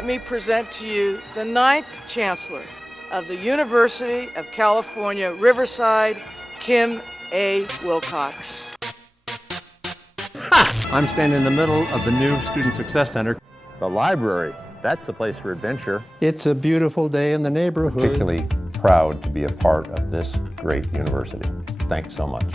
let me present to you the 9th Chancellor of the University of California, Riverside, Kim A. Wilcox. I'm standing in the middle of the new Student Success Center. The library, that's a place for adventure. It's a beautiful day in the neighborhood. Particularly proud to be a part of this great university. Thanks so much.